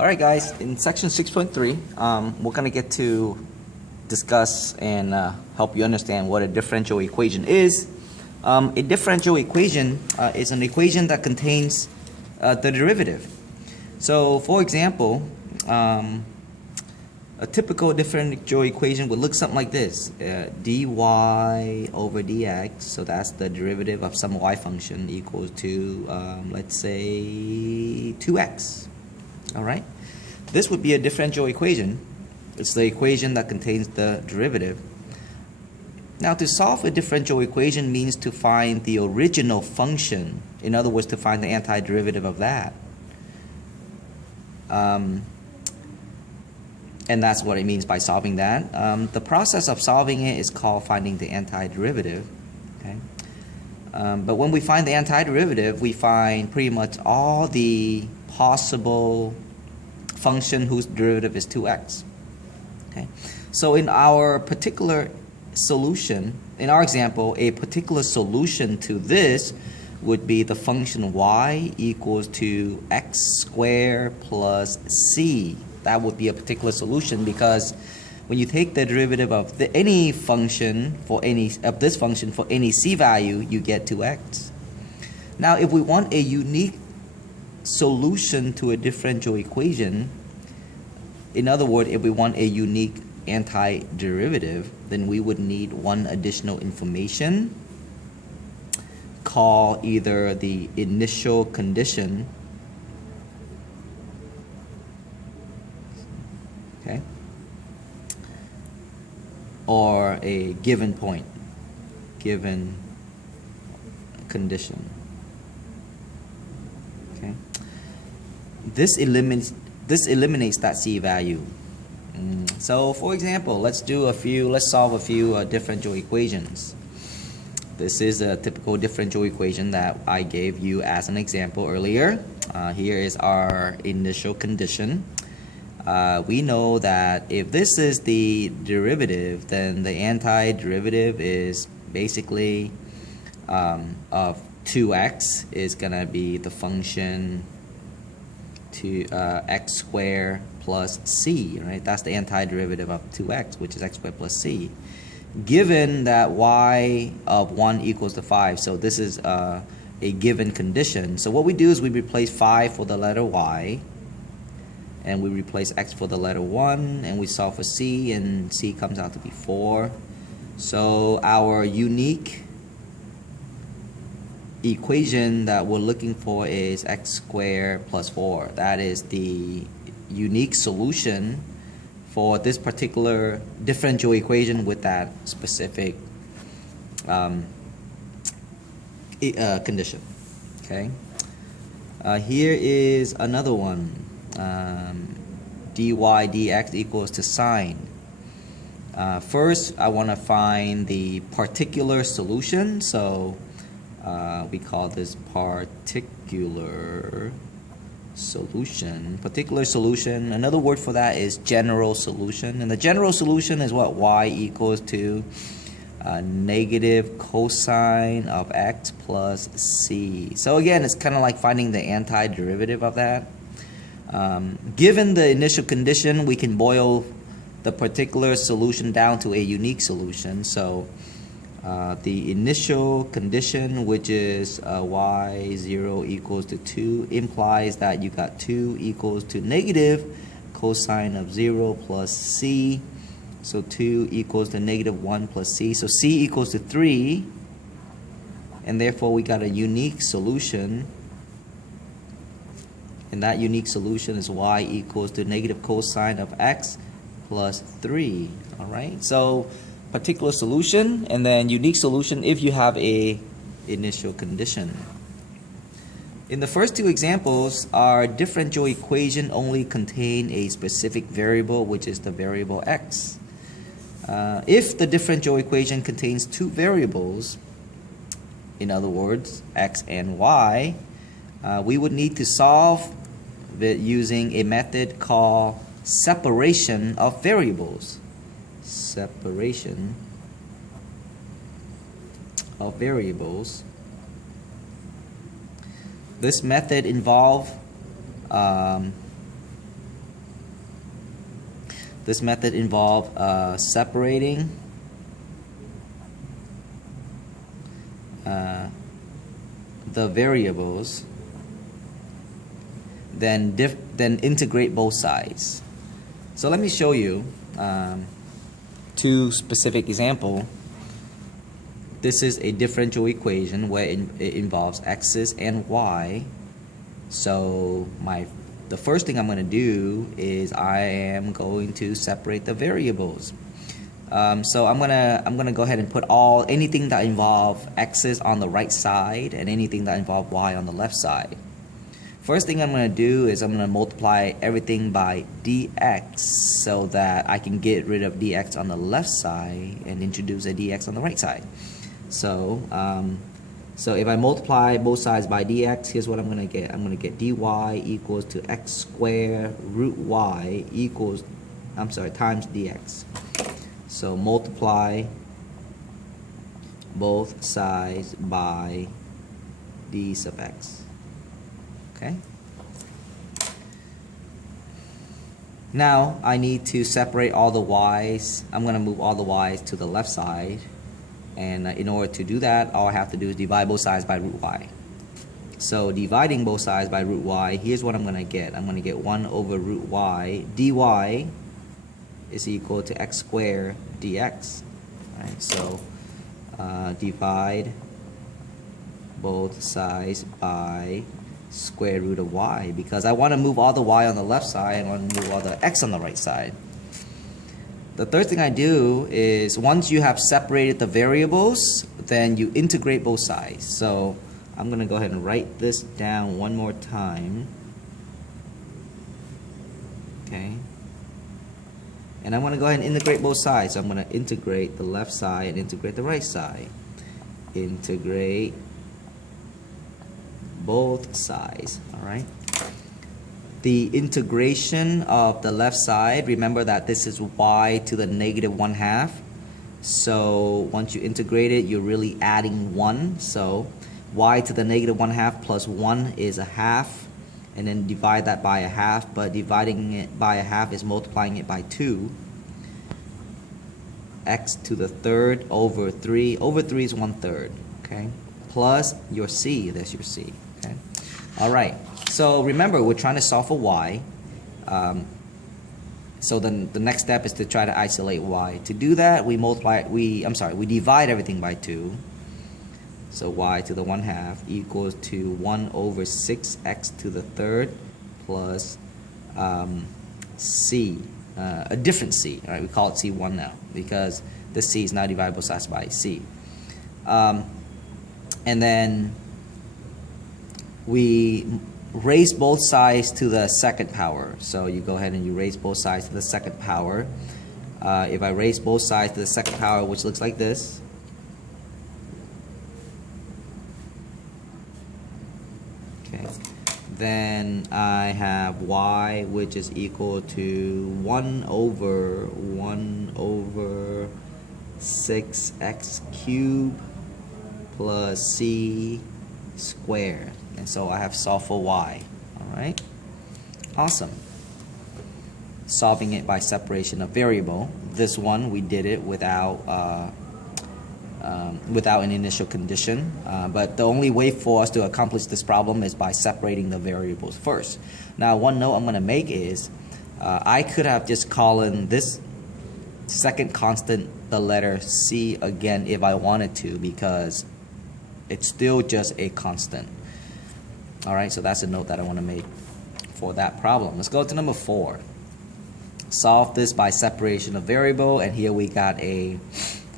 Alright guys, in section 6.3, we're going to get to discuss and help you understand what a differential equation is. A differential equation is an equation that contains the derivative. So for example, a typical differential equation would look something like this. dy over dx, so that's the derivative of some y function, equals to, let's say, 2x. Alright? This would be a differential equation. It's the equation that contains the derivative. Now, to solve a differential equation means to find the original function. In other words, to find the antiderivative of that. And that's what it means by solving that. The process of solving it is called finding the antiderivative. Okay? But when we find the antiderivative, we find pretty much all the possible function whose derivative is 2x. Okay? So in our particular solution, in our example, a particular solution to this would be the function y equals to x squared plus c. That would be a particular solution, because when you take the derivative of any function for any of this function for any c value, you get 2x. Now, if we want a unique solution to a differential equation, in other words, if we want a unique antiderivative, then we would need one additional information called either the initial condition, okay, or a given point, given condition. Okay. This eliminates that c value. So, for example, let's solve a few differential equations. This is a typical differential equation that I gave you as an example earlier. Here is our initial condition. We know that if this is the derivative, then the antiderivative is basically of 2x is going to be the function to x squared plus c, right? That's the antiderivative of 2x, which is x squared plus c. Given that y of 1 equals to 5, so this is a given condition. So what we do is we replace 5 for the letter y, and we replace x for the letter 1, and we solve for c, and c comes out to be 4. So our unique equation that we're looking for is x squared plus 4. That is the unique solution for this particular differential equation with that specific condition. Okay. Here is another one. Dy dx equals to sine. First, I want to find the particular solution. So we call this particular solution. Particular solution, another word for that is general solution. And the general solution is what? Y equals to negative cosine of x plus c. So again, it's kind of like finding the antiderivative of that. Given the initial condition, we can boil the particular solution down to a unique solution. So the initial condition, which is y0 equals to 2, implies that you got 2 equals to negative cosine of 0 plus c. So 2 equals to negative 1 plus c. So c equals to 3. And therefore we got a unique solution. And that unique solution is y equals to negative cosine of x plus 3. Alright? So particular solution, and then unique solution if you have a initial condition. In the first two examples, our differential equation only contain a specific variable, which is the variable x. If the differential equation contains two variables, in other words, x and y, we would need to solve it using a method called separation of variables. Separation of variables. This method involves This method involves separating the variables, then integrate both sides. So let me show you two specific examples. This is a differential equation where it involves x's and y. So the first thing I'm going to do is I am going to separate the variables. So I'm gonna go ahead and put anything that involve x's on the right side and anything that involve y on the left side. First thing I'm gonna do is I'm gonna multiply everything by dx so that I can get rid of dx on the left side and introduce a dx on the right side. So so if I multiply both sides by dx, here's what I'm gonna get. I'm gonna get dy equals to x squared root y equals times dx. So multiply both sides by d sub x. Okay? Now I need to separate all the y's. I'm going to move all the y's to the left side. And in order to do that, all I have to do is divide both sides by root y. So dividing both sides by root y, here's what I'm going to get. I'm going to get 1 over root y dy is equal to x squared dx. Right, so divide both sides by square root of y, because I want to move all the y on the left side and I want to move all the x on the right side. The third thing I do is once you have separated the variables, then you integrate both sides. So I'm going to go ahead and write this down one more time. Okay. And I want to go ahead and integrate both sides. So I'm going to integrate the left side and integrate the right side. Integrate both sides. All right. The integration of the left side, remember that this is y to the negative 1/2. So once you integrate it, you're really adding 1. So y to the negative 1/2 plus 1 is 1/2. And then divide that by 1/2, but dividing it by 1/2 is multiplying it by 2. X to the third over 3. Over 3 is 1/3. Okay, plus your c. That's your c. Okay. All right. So remember, we're trying to solve for y. So then the next step is to try to isolate y. To do that, we divide everything by 2. So y to the 1/2 equals to 1 over 6x to the third plus c, a different c. All right, we call it c1 now because the c is now divided both sides by c. And then we raise both sides to the second power. So you go ahead and you raise both sides to the second power. If I raise both sides to the second power, which looks like this, then I have y, which is equal to 1 over 6x cubed plus c squared. And so I have solved for y. Alright? Awesome. Solving it by separation of variable. This one we did it without an initial condition, but the only way for us to accomplish this problem is by separating the variables first. Now one note I'm going to make is I could have just called in this second constant the letter c again if I wanted to, because it's still just a constant. Alright, so that's a note that I want to make for that problem. Let's go to number 4. Solve this by separation of variable, and here we got a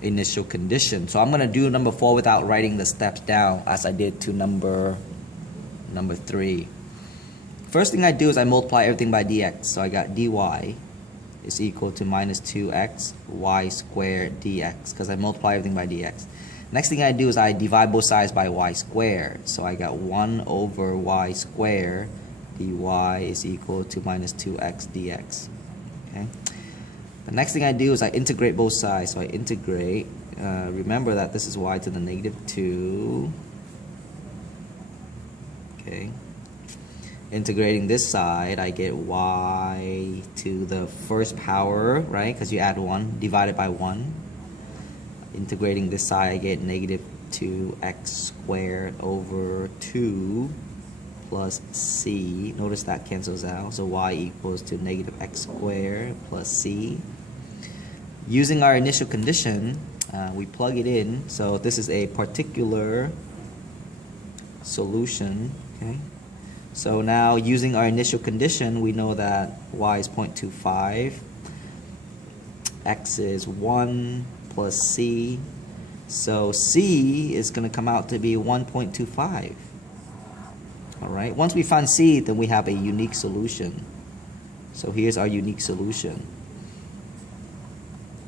initial condition. So I'm going to do number 4 without writing the steps down as I did to number 3. First thing I do is I multiply everything by dx. So I got dy is equal to minus 2x y squared dx because I multiply everything by dx. Next thing I do is I divide both sides by y squared. So I got 1 over y squared dy is equal to minus 2x dx. Okay. The next thing I do is I integrate both sides. So I integrate, remember that this is y to the negative 2. Okay. Integrating this side, I get y to the first power, right? Because you add 1, divided by 1. Integrating this side, I get negative 2x squared over 2 plus c. Notice that cancels out. So y equals to negative x squared plus c. Using our initial condition, we plug it in. So this is a particular solution. Okay. So now using our initial condition, we know that y is 0.25, x is 1 plus c. So c is going to come out to be 1.25. All right. Once we find c, then we have a unique solution. So here's our unique solution.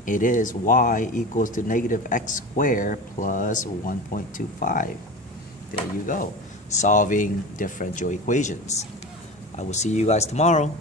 It is y equals to negative x squared plus 1.25. There you go. Solving differential equations. I will see you guys tomorrow.